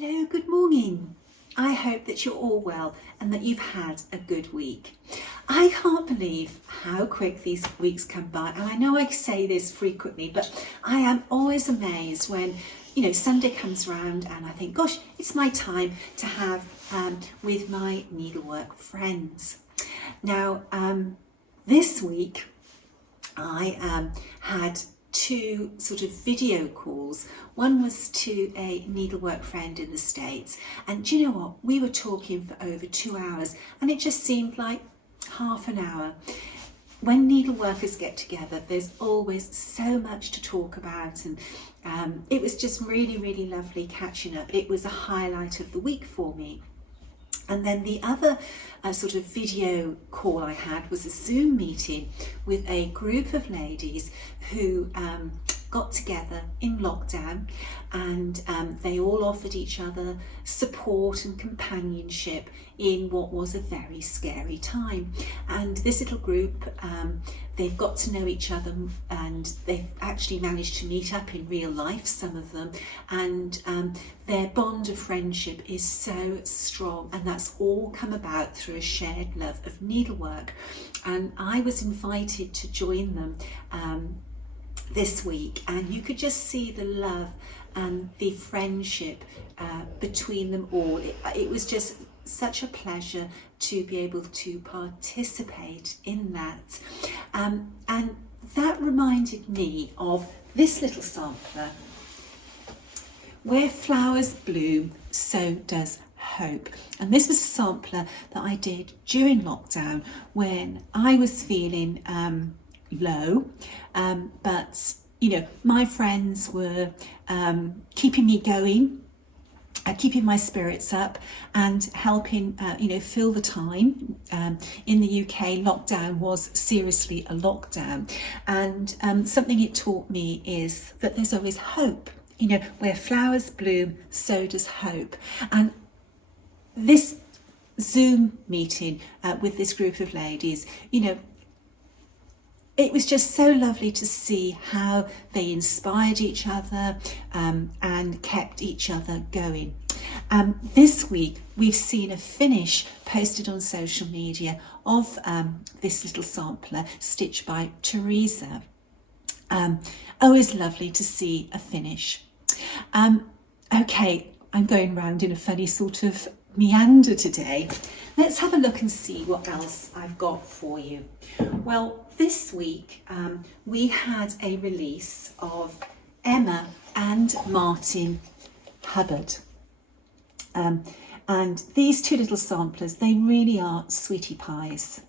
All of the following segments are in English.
Hello, good morning. I hope that you're all well and that you've had a good week. I can't believe how quick these weeks come by, and I know I say this frequently, but I am always amazed when Sunday comes round and I think, gosh, it's my time to have with my needlework friends. Now, this week I had two sort of video calls. One was to a needlework friend in the States, and do you know what? We were talking for over 2 hours and it just seemed like half an hour. When needleworkers get together, there's always so much to talk about, and it was just really lovely catching up. It was a highlight of the week for me. And then the other sort of video call I had was a Zoom meeting with a group of ladies who got together in lockdown, and they all offered each other support and companionship in what was a very scary time. And this little group, they've got to know each other, and they've actually managed to meet up in real life, some of them, and their bond of friendship is so strong, and that's all come about through a shared love of needlework. And I was invited to join them this week, and you could just see the love and the friendship between them all. It was just such a pleasure to be able to participate in that, and that reminded me of this little sampler: where flowers bloom, so does hope. And this was a sampler that I did during lockdown when I was feeling low, but my friends were keeping me going, keeping my spirits up and helping fill the time. In the UK, lockdown was seriously a lockdown, and something it taught me is that there's always hope. Where flowers bloom, so does hope. And this Zoom meeting with this group of ladies, it was just so lovely to see how they inspired each other and kept each other going. This week we've seen a finish posted on social media of this little sampler stitched by Teresa. Always lovely to see a finish. Okay, I'm going round in a funny sort of meander today. Let's have a look and see what else I've got for you. Well, this week we had a release of Emma and Martin Hubbard. And these two little samplers, they really are sweetie pies.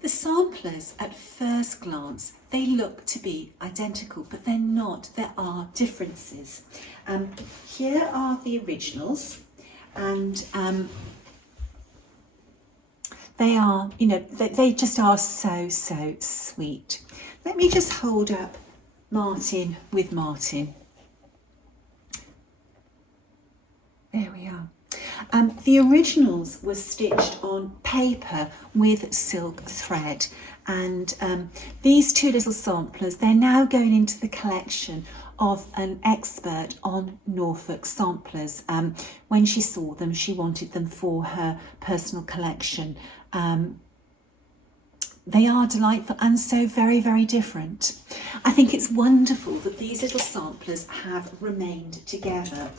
The samplers at first glance, they look to be identical, but they're not. There are differences. Here are the originals, and they are, they just are so sweet. Let me just hold up Martin with Martin. There we are. The originals were stitched on paper with silk thread, and these two little samplers, they're now going into the collection of an expert on Norfolk samplers. When she saw them, she wanted them for her personal collection. they are delightful and so very, very different. I think it's wonderful that these little samplers have remained together.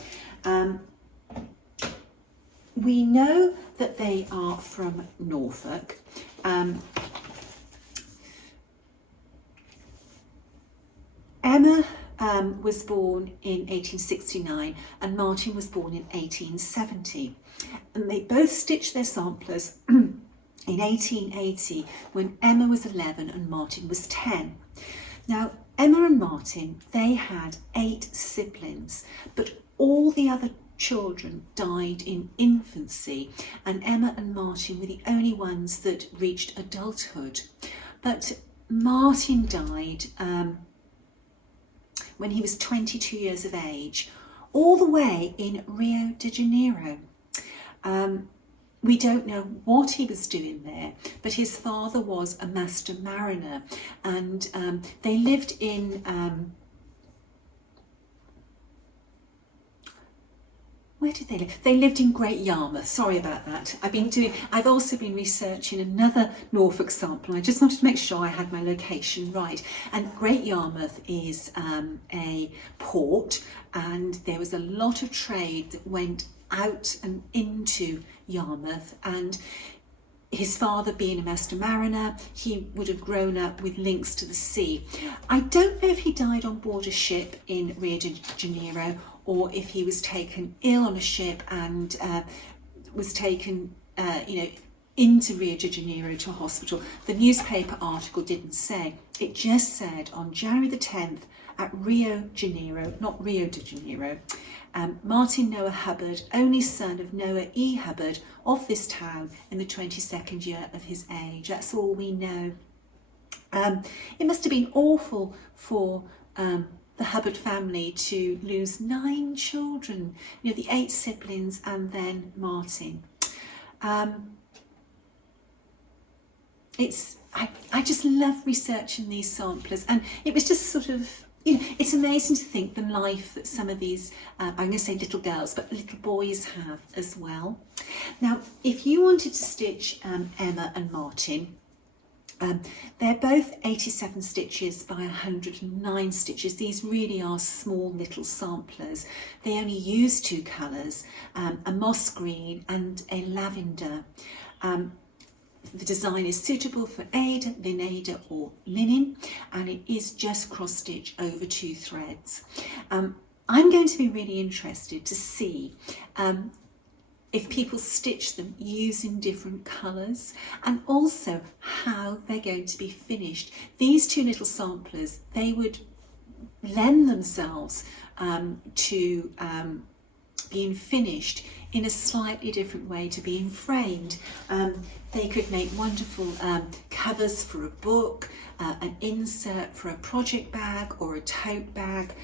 We know that they are from Norfolk. Emma was born in 1869 and Martin was born in 1870. And they both stitched their samplers in 1880 when Emma was 11 and Martin was 10. Now, Emma and Martin, they had 8 siblings, but all the other children died in infancy, and Emma and Martin were the only ones that reached adulthood. But Martin died when he was 22 years of age, all the way in Rio de Janeiro. We don't know what he was doing there, but his father was a master mariner, and they lived in where did they live? They lived in Great Yarmouth. Sorry about that. I've also been researching another Norfolk sample. I just wanted to make sure I had my location right. And Great Yarmouth is a port, and there was a lot of trade that went out and into Yarmouth, and his father being a master mariner, he would have grown up with links to the sea. I don't know if he died on board a ship in Rio de Janeiro or if he was taken ill on a ship and was taken into Rio de Janeiro to a hospital. The newspaper article didn't say. It just said on January the 10th at Rio de Janeiro, Martin Noah Hubbard, only son of Noah E. Hubbard of this town in the 22nd year of his age. That's all we know. It must have been awful for the Hubbard family to lose 9 children, the 8 siblings and then Martin. I just love researching these samplers, and it was just sort of, it's amazing to think the life that some of these, I'm going to say little girls, but little boys have as well. Now, if you wanted to stitch Emma and Martin, they're both 87 stitches by 109 stitches. These really are small little samplers. They only use 2 colours, a moss green and a lavender. The design is suitable for Aida, Linada or linen, and it is just cross stitch over 2 threads. I'm going to be really interested to see if people stitch them using different colours, and also how they're going to be finished. These 2 little samplers, they would lend themselves to being finished in a slightly different way to being framed. They could make wonderful covers for a book, an insert for a project bag or a tote bag,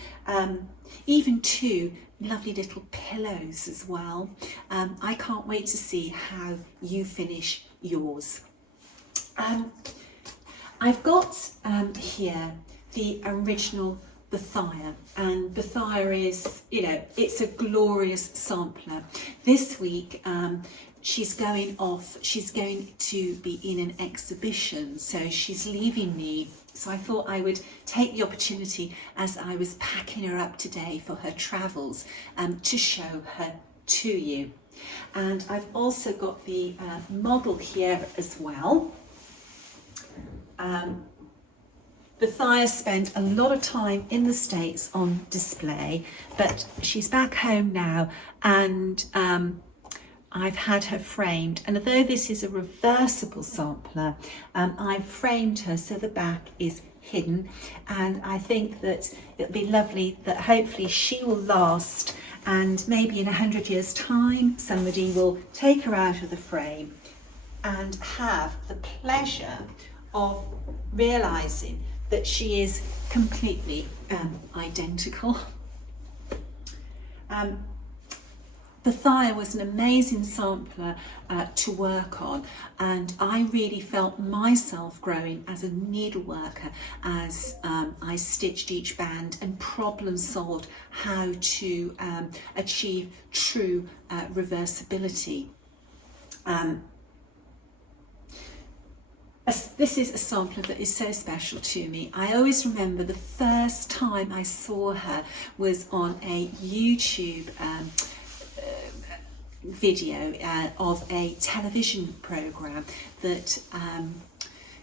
even 2 lovely little pillows as well. I can't wait to see how you finish yours. I've got here the original Bethia, and Bethia is, it's a glorious sampler. This week she's going to be in an exhibition, so she's leaving me. So I thought I would take the opportunity as I was packing her up today for her travels to show her to you. And I've also got the model here as well. Bethia spent a lot of time in the States on display, but she's back home now, and I've had her framed, and although this is a reversible sampler, I've framed her so the back is hidden, and I think that it'll be lovely that hopefully she will last, and maybe in 100 years time somebody will take her out of the frame and have the pleasure of realising that she is completely identical. Bethia was an amazing sampler to work on, and I really felt myself growing as a needleworker as I stitched each band and problem solved how to achieve true This is a sampler that is so special to me. I always remember the first time I saw her was on a YouTube video of a television programme that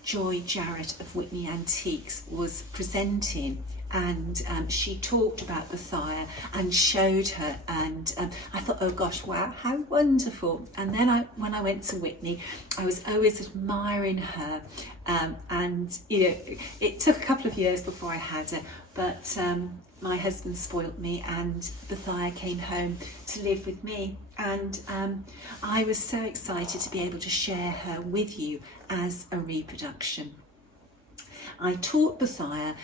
Joy Jarrett of Whitney Antiques was presenting, and she talked about Bethia and showed her, and I thought, oh gosh, wow, how wonderful. And then when I went to Whitney, I was always admiring her, and you know, it took a couple of years before I had her, but my husband spoilt me and Bethia came home to live with me, and I was so excited to be able to share her with you as a reproduction. I taught Bethia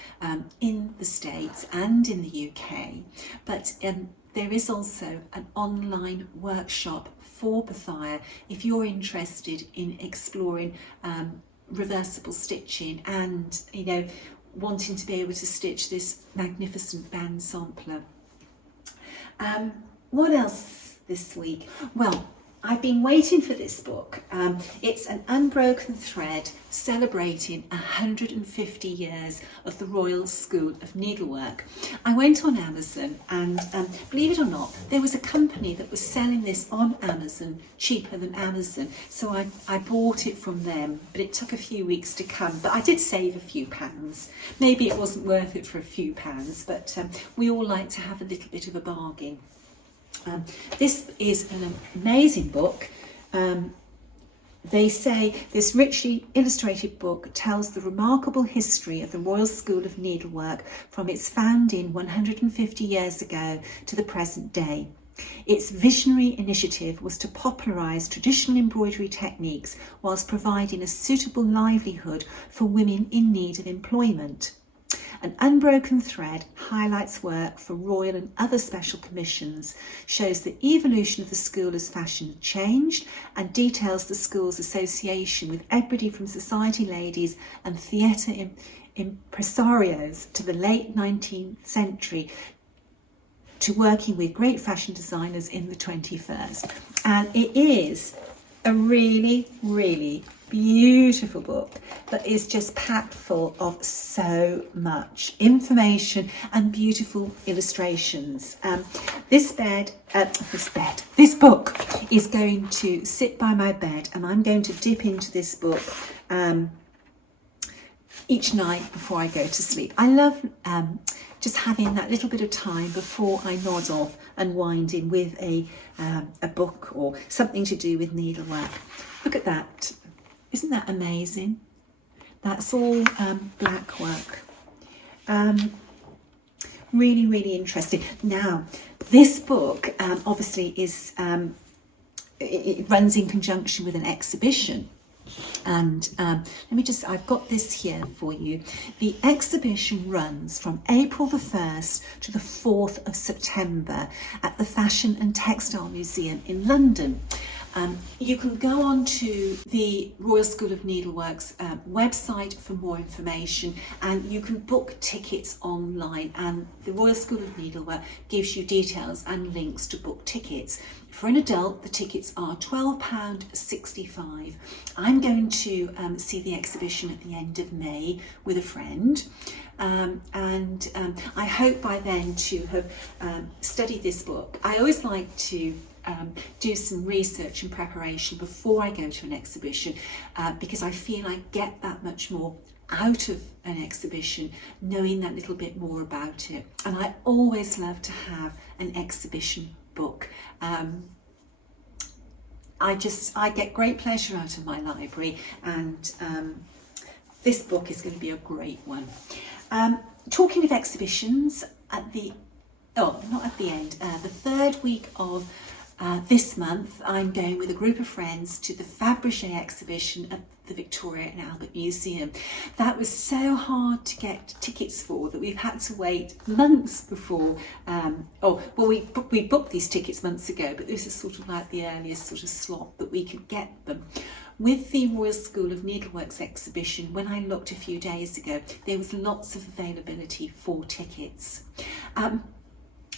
in the States and in the UK, but there is also an online workshop for Bethia if you're interested in exploring reversible stitching and, you know, wanting to be able to stitch this magnificent band sampler. What else this week? Well, I've been waiting for this book. It's an unbroken thread celebrating 150 years of the Royal School of Needlework. I went on Amazon and believe it or not, there was a company that was selling this on Amazon cheaper than Amazon. So I bought it from them, but it took a few weeks to come. But I did save a few pounds. Maybe it wasn't worth it for a few pounds, but we all like to have a little bit of a bargain. This is an amazing book. They say this richly illustrated book tells the remarkable history of the Royal School of Needlework from its founding 150 years ago to the present day. Its visionary initiative was to popularise traditional embroidery techniques whilst providing a suitable livelihood for women in need of employment. An unbroken thread highlights work for royal and other special commissions, shows the evolution of the school as fashion changed, and details the school's association with everybody from society ladies and theatre impresarios to the late 19th century to working with great fashion designers in the 21st. And it is a really, really beautiful book that is just packed full of so much information and beautiful illustrations. This book is going to sit by my bed, and I'm going to dip into this book each night before I go to sleep. I love just having that little bit of time before I nod off and wind in with a book or something to do with needlework. Look at that. Isn't that amazing? That's all black work. Really, really interesting. Now, this book obviously is, it runs in conjunction with an exhibition. And I've got this here for you. The exhibition runs from April the 1st to the 4th of September at the Fashion and Textile Museum in London. You can go on to the Royal School of Needlework's website for more information, and you can book tickets online, and the Royal School of Needlework gives you details and links to book tickets. For an adult, the tickets are £12.65. I'm going to see the exhibition at the end of May with a friend. And I hope by then to have studied this book. I always like to do some research and preparation before I go to an exhibition because I feel I get that much more out of an exhibition knowing that little bit more about it. And I always love to have an exhibition book. I get great pleasure out of my library, and this book is going to be a great one. Talking of exhibitions, the third week of this month, I'm going with a group of friends to the Fabergé exhibition at the Victoria and Albert Museum. That was so hard to get tickets for that we've had to wait months before. We booked these tickets months ago, but this is sort of like the earliest sort of slot that we could get them. With the Royal School of Needlework's exhibition, when I looked a few days ago, there was lots of availability for tickets.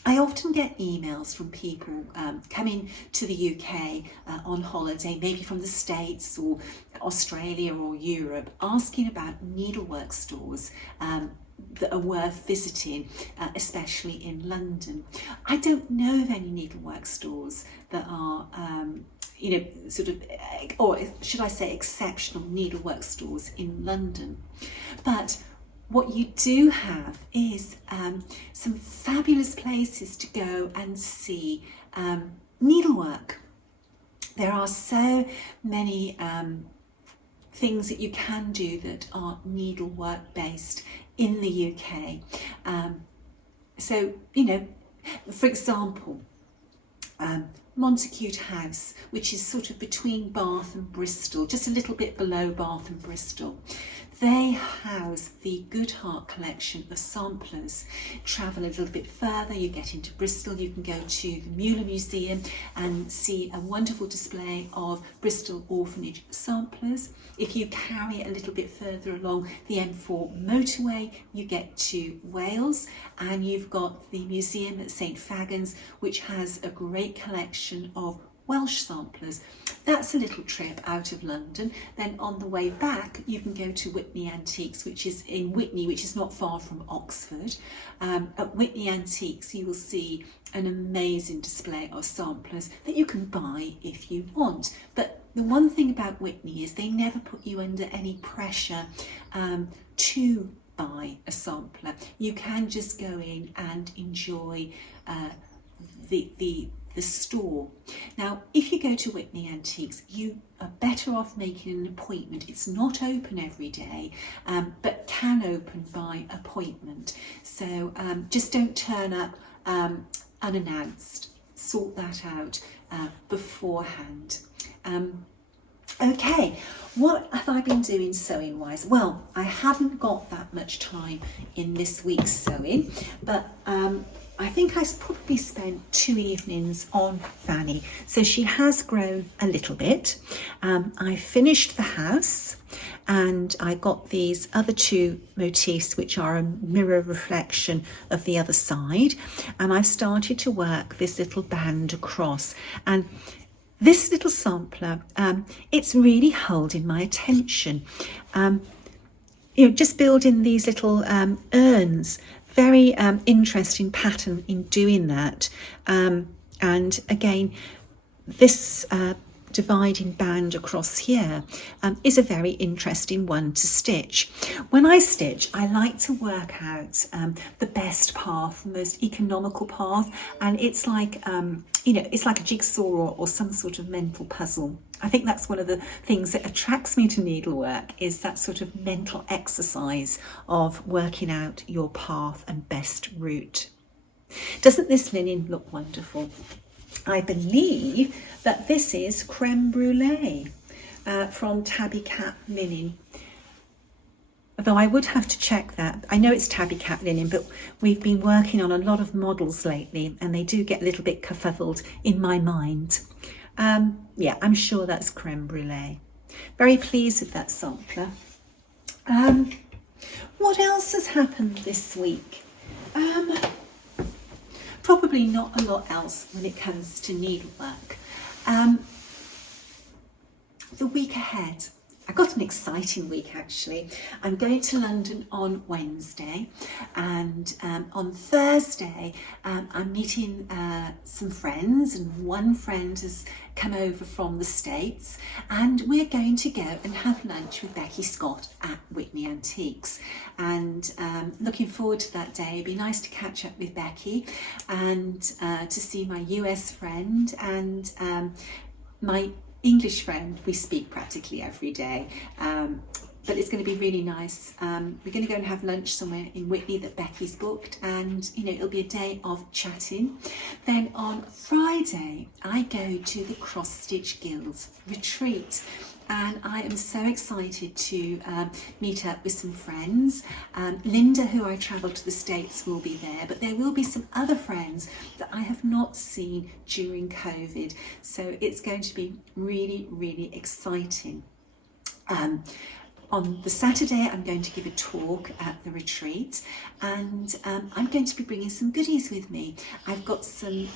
I often get emails from people coming to the UK on holiday, maybe from the States or Australia or Europe, asking about needlework stores that are worth visiting, especially in London. I don't know of any needlework stores that are sort of, or should I say exceptional needlework stores in London. But what you do have is some fabulous places to go and see needlework. There are so many things that you can do that are needlework based in the UK. So, for example, Montacute House, which is sort of between Bath and Bristol, just a little bit below Bath and Bristol. They house the Goodhart collection of samplers. Travel a little bit further, you get into Bristol, you can go to the Muller Museum and see a wonderful display of Bristol Orphanage samplers. If you carry a little bit further along the M4 motorway, you get to Wales, and you've got the museum at St Fagans, which has a great collection of Welsh samplers. That's a little trip out of London. Then on the way back, you can go to Whitney Antiques, which is in Whitney, which is not far from Oxford. At Whitney Antiques, you will see an amazing display of samplers that you can buy if you want. But the one thing about Whitney is they never put you under any pressure to buy a sampler. You can just go in and enjoy the store. Now, if you go to Whitney Antiques, you are better off making an appointment. It's not open every day, but can open by appointment. So just don't turn up unannounced. Sort that out beforehand. Okay, what have I been doing sewing wise? Well, I haven't got that much time in this week's sewing, but I think I probably spent 2 evenings on Fanny. So she has grown a little bit. I finished the house and I got these other 2 motifs, which are a mirror reflection of the other side. And I've started to work this little band across. And this little sampler, it's really holding my attention. Just building these little urns. Very interesting pattern in doing that. And again, this dividing band across here is a very interesting one to stitch. When I stitch, I like to work out the best path, the most economical path, and it's like it's like a jigsaw or some sort of mental puzzle. I think that's one of the things that attracts me to needlework, is that sort of mental exercise of working out your path and best route. Doesn't this linen look wonderful? I believe that this is creme brulee from Tabby Cat linen. Although I would have to check that. I know it's Tabby Cat linen, but we've been working on a lot of models lately and they do get a little bit kerfuffled in my mind. Yeah, I'm sure that's creme brulee. Very pleased with that sampler. What else has happened this week? Probably not a lot else when it comes to needlework. The week ahead, I've got an exciting week actually. I'm going to London on Wednesday, and on Thursday I'm meeting some friends, and one friend has come over from the States, and we're going to go and have lunch with Becky Scott at Whitney Antiques, and looking forward to that day. It'd be nice to catch up with Becky and to see my US friend and my English friend. We speak practically every day, but it's going to be really nice. We're going to go and have lunch somewhere in Whitney that Becky's booked, and it'll be a day of chatting. Then on Friday I go to the Cross Stitch Guild's retreat, and I am so excited to meet up with some friends. Linda, who I travelled to the States, will be there, but there will be some other friends that I have not seen during COVID. So it's going to be really, really exciting. On the Saturday, I'm going to give a talk at the retreat, and I'm going to be bringing some goodies with me. I've got some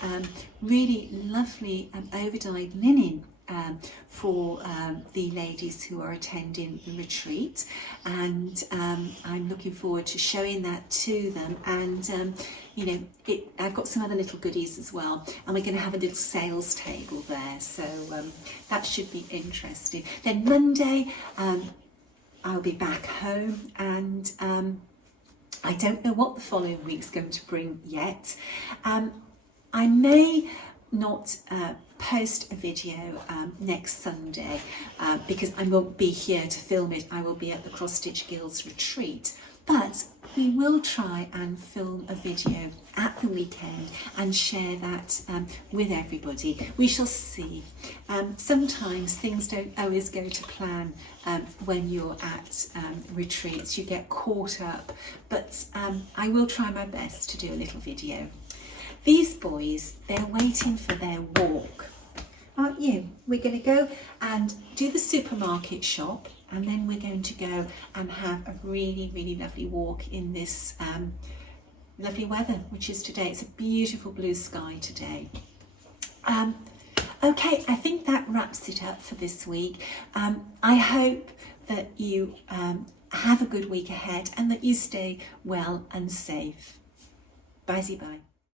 really lovely overdyed linen for the ladies who are attending the retreat, and I'm looking forward to showing that to them. And you know, I've got some other little goodies as well, and we're going to have a little sales table there, so that should be interesting. Then Monday, I'll be back home, and I don't know what the following week's going to bring yet. I may not post a video next Sunday because I won't be here to film it. I will be at the Cross Stitch Guild's retreat, but we will try and film a video at the weekend and share that with everybody. We shall see. Sometimes things don't always go to plan when you're at retreats. You get caught up, but I will try my best to do a little video. These boys, they're waiting for their walk, aren't you? We're going to go and do the supermarket shop, and then we're going to go and have a really, really lovely walk in this lovely weather, which is today. It's a beautiful blue sky today. Okay, I think that wraps it up for this week. I hope that you have a good week ahead and that you stay well and safe. Bye-bye.